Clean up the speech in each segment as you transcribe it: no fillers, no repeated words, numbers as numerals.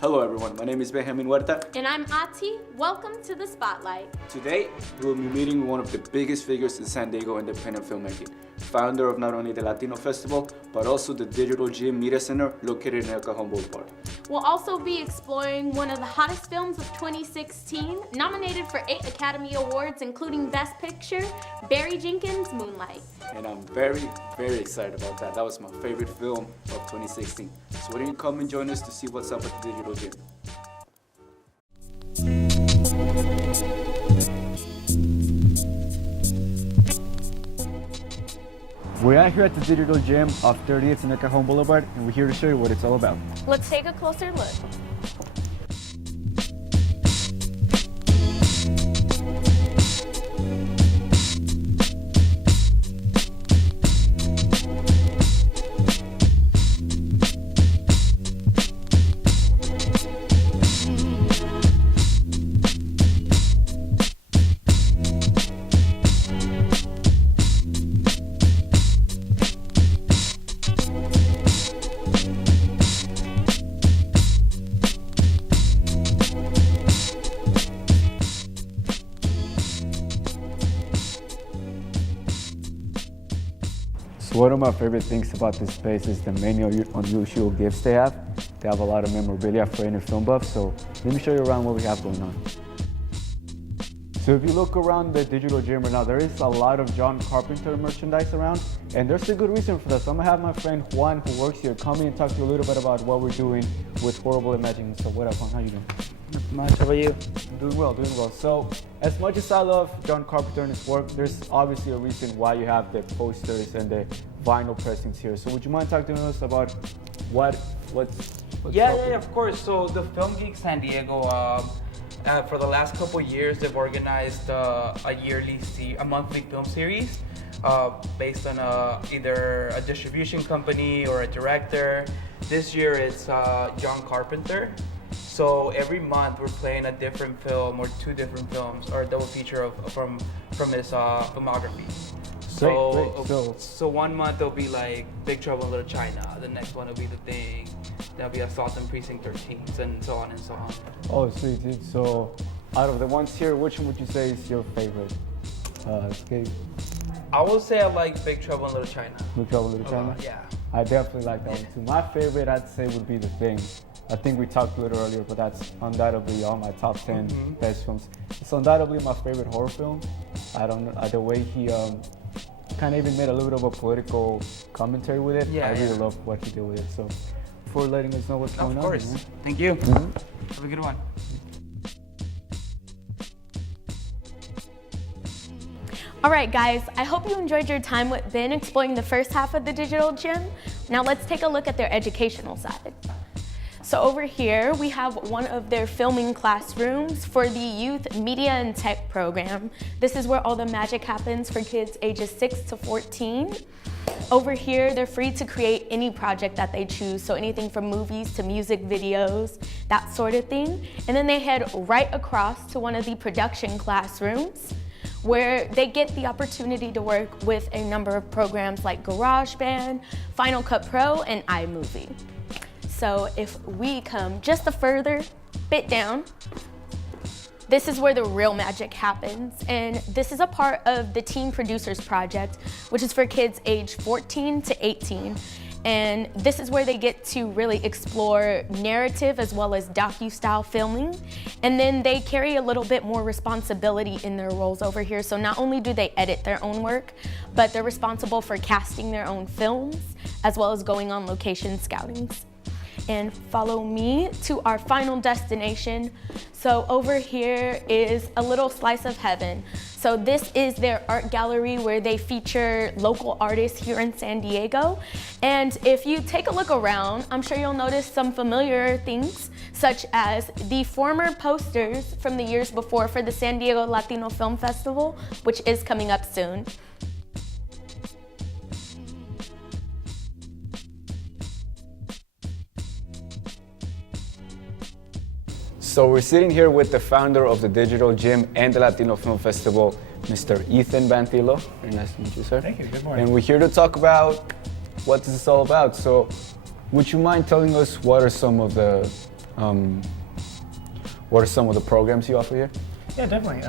Hello everyone, my name is Benjamin Huerta. And I'm Ati. Welcome to the Spotlight. Today, we will be meeting one of the biggest figures in San Diego independent filmmaking, founder of not only the Latino Festival, but also the Digital Gym Media Center located in El Cajon Boulevard. We'll also be exploring one of the hottest films of 2016, nominated for 8 Academy Awards, including Best Picture, Barry Jenkins' Moonlight. And I'm very, very excited about that. That was my favorite film of 2016. So why don't you come and join us to see what's up at the Digital Gym. We're out here at the Digital Gym off 30th and El Cajon Boulevard, and we're here to show you what it's all about. Let's take a closer look. So one of my favorite things about this space is the many unusual gifts they have. They have a lot of memorabilia for any film buff, so let me show you around what we have going on. So if you look around the Digital Gym right now, there is a lot of John Carpenter merchandise around, and there's a good reason for that. So I'm gonna have my friend Juan, who works here, come in and talk to you a little bit about what we're doing with Horrible Imagining. So what up, Juan? How you doing? Not much. How about you? Doing well, doing well. So, as much as I love John Carpenter and his work, there's obviously a reason why you have the posters and the vinyl pressings here. So, would you mind talking to us about what's Yeah, of course. So the Film Geek San Diego, for the last couple years, they've organized a monthly film series based on either a distribution company or a director. This year it's John Carpenter. So every month we're playing a different film or 2 different films or a double feature from his filmography. So one month it'll be like Big Trouble in Little China. The next one will be The Thing. There'll be Assault on Precinct 13, and so on and so on. Oh, sweet, dude. So out of the ones here, which one would you say is your favorite? Escape? I will say I like Big Trouble in Little China. Big Trouble in Little China? Yeah. I definitely like that one too. My favorite, I'd say, would be The Thing. I think we talked a little earlier, but that's undoubtedly on my top 10 best films. It's undoubtedly my favorite horror film. I don't know, the way he kind of even made a little bit of a political commentary with it. Yeah, I really love what he did with it. So, for letting us know what's going on. Of course. Man. Thank you. Have a good one. All right, guys, I hope you enjoyed your time with Ben exploring the first half of the Digital Gym. Now let's take a look at their educational side. So over here, we have one of their filming classrooms for the Youth Media and Tech program. This is where all the magic happens for kids ages 6 to 14. Over here, they're free to create any project that they choose, so anything from movies to music videos, that sort of thing. And then they head right across to one of the production classrooms, where they get the opportunity to work with a number of programs like GarageBand, Final Cut Pro, and iMovie. So if we come just a further bit down, this is where the real magic happens. And this is a part of the Teen Producers Project, which is for kids aged 14 to 18. And this is where they get to really explore narrative as well as docu-style filming. And then they carry a little bit more responsibility in their roles over here. So not only do they edit their own work, but they're responsible for casting their own films, as well as going on location scoutings. And follow me to our final destination. So over here is a little slice of heaven. So this is their art gallery where they feature local artists here in San Diego. And if you take a look around, I'm sure you'll notice some familiar things, such as the former posters from the years before for the San Diego Latino Film Festival, which is coming up soon. So we're sitting here with the founder of the Digital Gym and the Latino Film Festival, Mr. Ethan Van Thillo. Very nice to meet you, sir. Thank you. Good morning. And we're here to talk about what this is all about. So would you mind telling us what are some of the What are some of the programs you offer here? Yeah, definitely.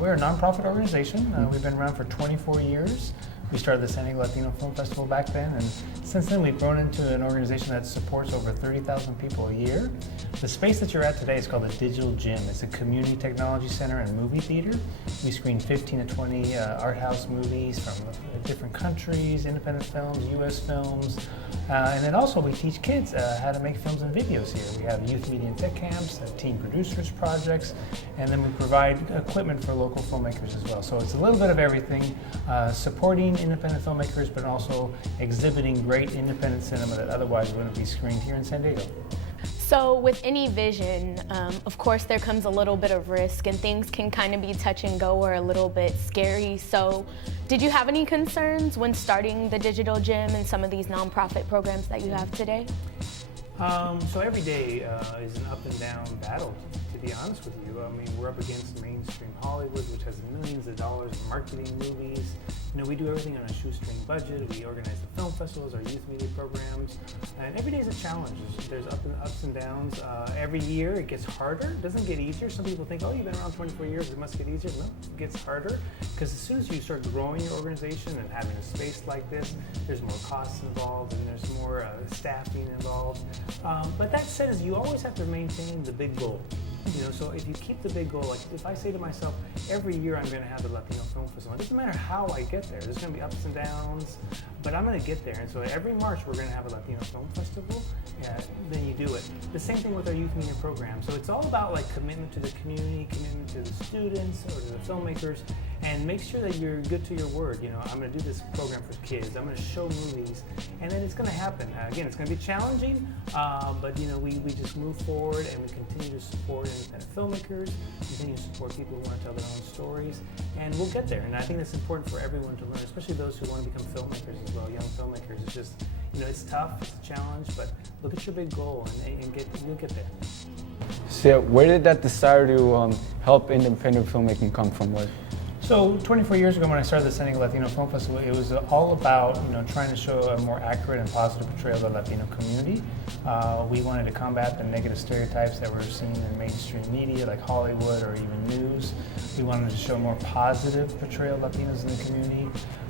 We're a nonprofit organization. We've been around for 24 years. We started the San Diego Latino Film Festival back then, and since then we've grown into an organization that supports over 30,000 people a year. The space that you're at today is called the Digital Gym. It's a community technology center and movie theater. We screen 15 to 20 art house movies from different countries, independent films, U.S. films, and then also we teach kids how to make films and videos here. We have youth media and tech camps, teen producers projects, and then we provide equipment for local filmmakers as well. So it's a little bit of everything, supporting independent filmmakers, but also exhibiting great independent cinema that otherwise wouldn't be screened here in San Diego. So with any vision, of course there comes a little bit of risk and things can kind of be touch and go or a little bit scary. So did you have any concerns when starting the Digital Gym and some of these nonprofit programs that you have today? So every day is an up and down battle, to be honest with you. I mean, we're up against mainstream Hollywood, which has millions of dollars in marketing movies. You know, we do everything on a shoestring budget. We organize the film festivals, our youth media programs, and every day is a challenge. There's ups and downs. Every year it gets harder. It doesn't get easier. Some people think, oh, you've been around 24 years, it must get easier. No, it gets harder, because as soon as you start growing your organization and having a space like this, there's more costs involved and there's more staffing involved. But that said, is you always have to maintain the big goal. You know, so if you keep the big goal, like if I say to myself, every year I'm going to have the Latino Film Festival, it doesn't matter how I get there. There's going to be ups and downs, but I'm going to get there. And so every March we're going to have a Latino Film Festival, then you do it. The same thing with our youth media program. So it's all about like commitment to the community, commitment to the students or to the filmmakers, and make sure that you're good to your word. You know, I'm going to do this program for kids. I'm going to show movies, and then it's going to happen. Again, it's going to be challenging, but you know, we just move forward and we continue to support independent filmmakers, continue to support people who want to tell their own stories, and we'll get there. And I think that's important for everyone to learn, especially those who want to become filmmakers as well, young filmmakers. It's just, you know, it's tough, it's a challenge, but look at your big goal and you'll get there. So where did that desire to help independent filmmaking come from? So 24 years ago when I started the San Diego Latino Film Festival, it was all about, you know, trying to show a more accurate and positive portrayal of the Latino community. We wanted to combat the negative stereotypes that were seen in mainstream media like Hollywood or even news. We wanted to show a more positive portrayal of Latinos in the community.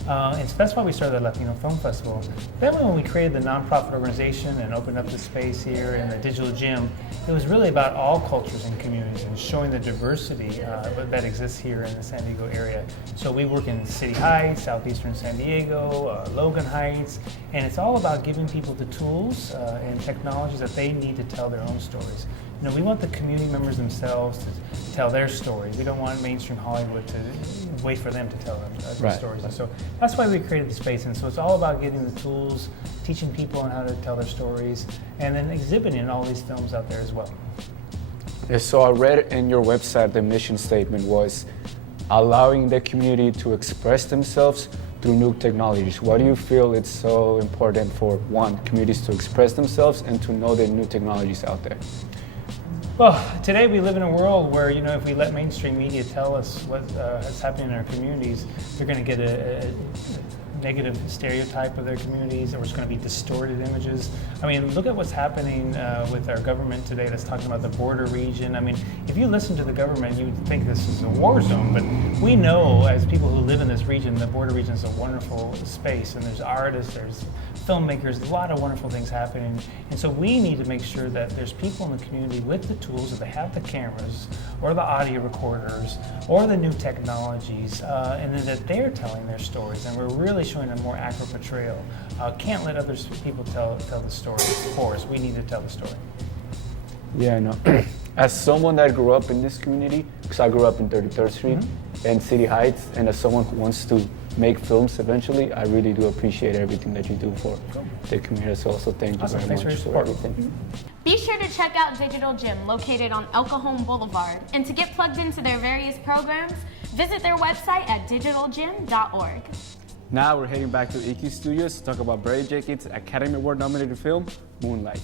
And so that's why we started the Latino Film Festival. Then when we created the nonprofit organization and opened up the space here in the Digital Gym, it was really about all cultures and communities and showing the diversity that exists here in the San Diego area. So we work in City Heights, southeastern San Diego, Logan Heights, and it's all about giving people the tools and technologies that they need to tell their own stories. You know, we want the community members themselves to tell their stories. We don't want mainstream Hollywood to wait for them to tell them their stories. And so that's why we created the space. And so it's all about getting the tools, teaching people on how to tell their stories, and then exhibiting all these films out there as well. Yeah, so I read in your website the mission statement was allowing the community to express themselves through new technologies. Why do you feel it's so important for communities to express themselves and to know the new technologies out there? Well, today we live in a world where, you know, if we let mainstream media tell us what's happening in our communities, they're going to get a negative stereotype of their communities, or it's going to be distorted images. I mean, look at what's happening with our government today that's talking about the border region. I mean, if you listen to the government, you would think this is a war zone, but we know as people who live in this region, the border region is a wonderful space, and there's artists, there's filmmakers, a lot of wonderful things happening. And so we need to make sure that there's people in the community with the tools, that they have the cameras or the audio recorders or the new technologies, and then that they're telling their stories, and we're really showing a more accurate portrayal. Can't let other people tell the story for us. We need to tell the story. Yeah, I know. As someone that grew up in this community, because I grew up in 33rd Street and City Heights, and as someone who wants to make films eventually, I really do appreciate everything that you do for the community as well. So thank you very much for everything. Be sure to check out Digital Gym, located on El Cajon Boulevard. And to get plugged into their various programs, visit their website at digitaljim.org. Now we're heading back to EQ Studios to talk about Barry Jenkins' Academy Award nominated film, Moonlight.